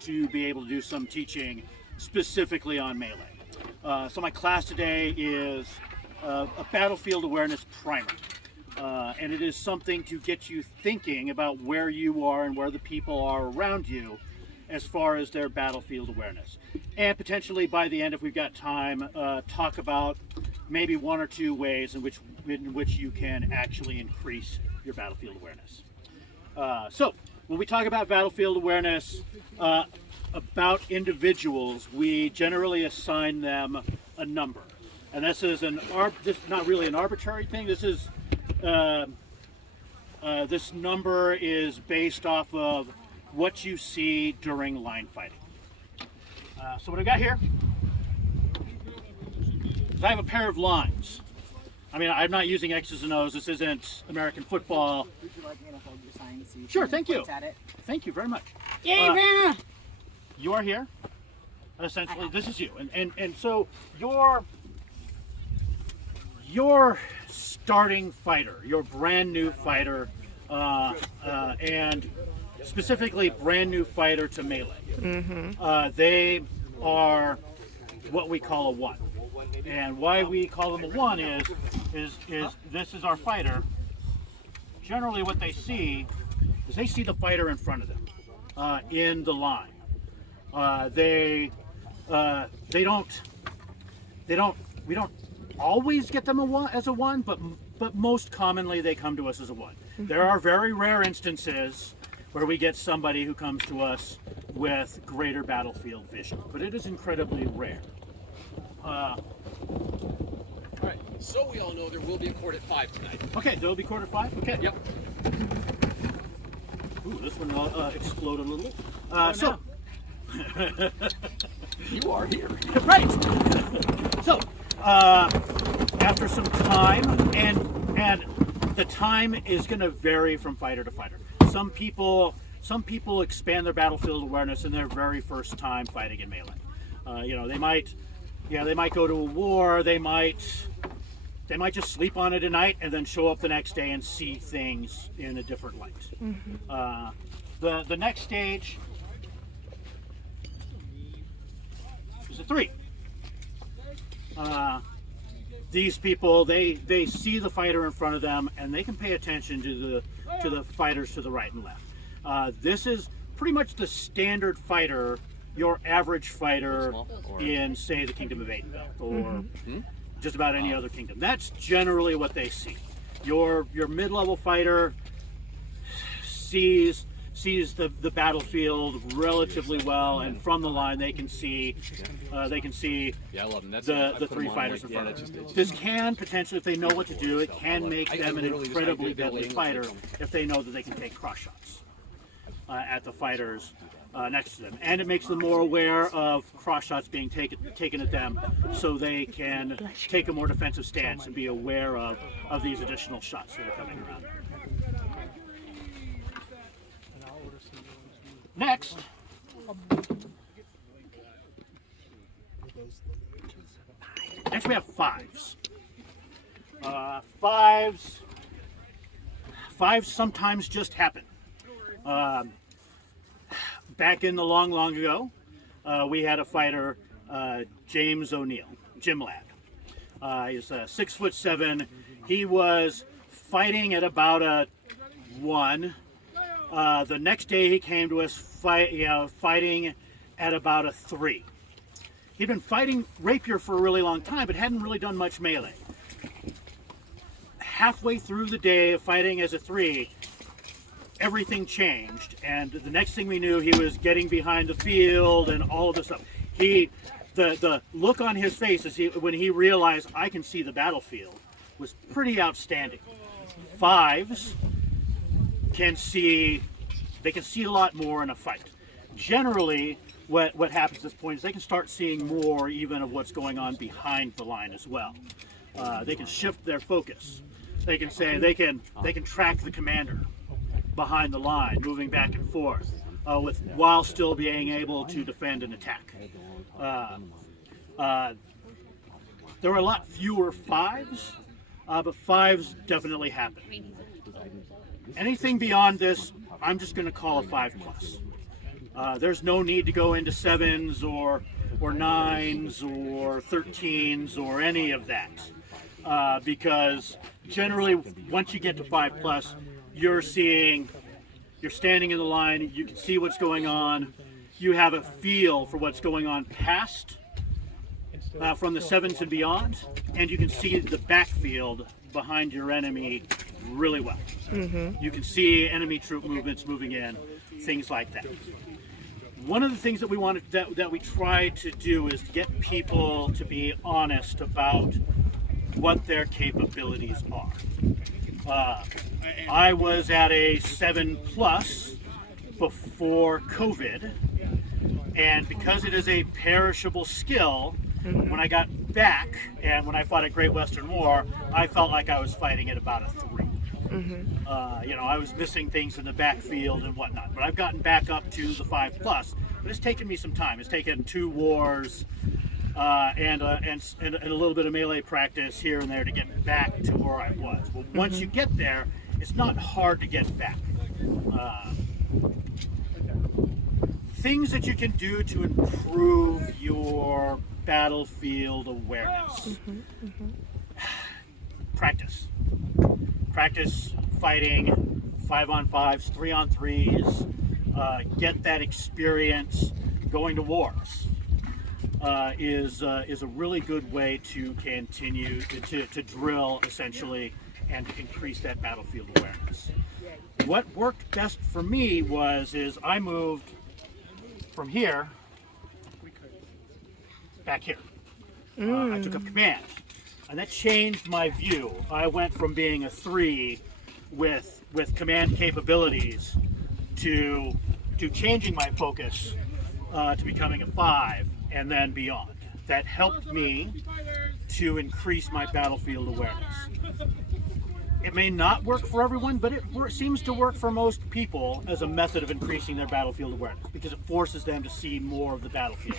to be able to do some teaching specifically on melee. So my class today is a battlefield awareness primer. And it is something to get you thinking about where you are and where the people are around you as far as their battlefield awareness. And potentially by the end, if we've got time, talk about maybe one or two ways in which you can actually increase your battlefield awareness. So when we talk about battlefield awareness, about individuals, we generally assign them a number. And this is not really an arbitrary thing. This number is based off of what you see during line fighting. So what I've got here is I have a pair of lines. I mean, I'm not using X's and O's. This isn't American football. Would you like me to hold your sign so you Sure, can thank you. point at it? Thank you very much. Yeah, You are here. Essentially, this is you. And so your starting fighter, your brand new fighter, and specifically brand new fighter to melee. They are what we call a 1. And why we call them a 1 is this is our fighter. Generally what they see is they see the fighter in front of them in the line. We don't always get them as a 1, but most commonly they come to us as a 1. There are very rare instances where we get somebody who comes to us with greater battlefield vision, but it is incredibly rare. All right, so we all know there will be a court at 5 tonight. Okay, there will be court at 5? Okay. Yep. Ooh, this one exploded a little. So, You are here. right. So, after some time, and the time is going to vary from fighter to fighter. Some people expand their battlefield awareness in their very first time fighting in melee. They might go to a war. They might just sleep on it a night and then show up the next day and see things in a different light. The next stage is a 3. These people, they see the fighter in front of them and they can pay attention to the fighters to the right and left. This is pretty much the standard fighter, your average fighter in, say, the Kingdom of Adenville or just about any other kingdom. That's generally what they see. Your mid-level fighter sees the battlefield relatively well, and from the line they can see Yeah, I love them. the 3 fighters in front of them. This can potentially, if they know what to do, it can make them an incredibly deadly fighter if they know that they can take cross shots at the fighters next to them, and it makes them more aware of cross shots being taken at them, so they can take a more defensive stance and be aware of these additional shots that are coming around. Next, we have 5s. Fives sometimes just happen. Back in the long ago, we had a fighter, James O'Neill, Jim Lad. He's 6'7". He was fighting at about a 1. The next day he came to us fighting at about a 3. He'd been fighting Rapier for a really long time, but hadn't really done much melee. Halfway through the day of fighting as a 3, everything changed, and the next thing we knew, he was getting behind the field and all of this stuff. The look on his face when he realized I can see the battlefield was pretty outstanding. 5s can see a lot more in a fight. Generally, what happens at this point is they can start seeing more even of what's going on behind the line as well. They can shift their focus. They can track the commander behind the line, moving back and forth, while still being able to defend and attack. There are a lot fewer 5s, but 5s definitely happen. Anything beyond this, I'm just going to call a 5+. There's no need to go into 7s or 9s or 13s or any of that, because generally once you get to 5+, you're standing in the line, you can see what's going on, you have a feel for what's going on past from the 7s and beyond, and you can see the backfield behind your enemy really well. You can see enemy troop movements moving in, things like that. One of the things that we wanted that we try to do is get people to be honest about what their capabilities are. I was at a 7+ before COVID, and because it is a perishable skill, when I got back and when I fought at Great Western War, I felt like I was fighting at about a 3. I was missing things in the backfield and whatnot, but I've gotten back up to the 5+. But it's taken me some time. It's taken 2 wars and a little bit of melee practice here and there to get back to where I was. Well, once you get there, it's not hard to get back. Things that you can do to improve your battlefield awareness. Practice fighting 5-on-5s, 3-on-3s. Get that experience. Going to wars is a really good way to continue to drill essentially and increase that battlefield awareness. What worked best for me is I moved from here back here. I took up command, and that changed my view. I went from being a 3 with command capabilities to changing my focus to becoming a 5 and then beyond. That helped me to increase my battlefield awareness. It may not work for everyone, but it seems to work for most people as a method of increasing their battlefield awareness, because it forces them to see more of the battlefield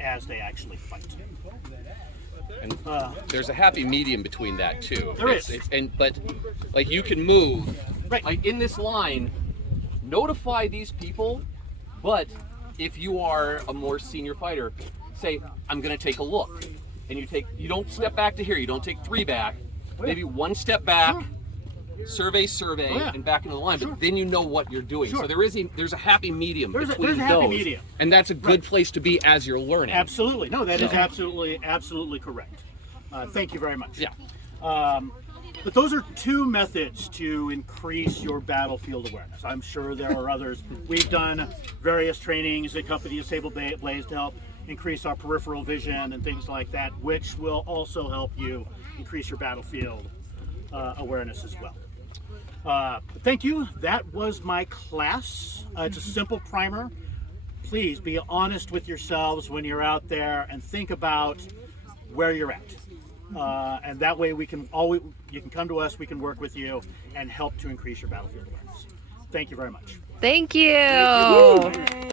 as they actually fight. And there's a happy medium between that too. There is. But like you can move, Right. like in this line, notify these people, but if you are a more senior fighter, say, I'm gonna take a look. And you don't step back to here, you don't take 3 back, maybe 1 step back, survey, and back into the line, but then you know what you're doing. So there's a happy medium between there's a happy those. medium. And that's a good place to be as you're learning. Absolutely. No, that is absolutely correct. Thank you very much. Yeah. But those are 2 methods to increase your battlefield awareness. I'm sure there are others. We've done various trainings at Company Sable Blaze to help increase our peripheral vision and things like that, which will also help you increase your battlefield awareness as well. Thank you. That was my class. It's a simple primer. Please be honest with yourselves when you're out there and think about where you're at. And that way you can come to us, we can work with you and help to increase your battlefield awareness. Thank you very much. Thank you.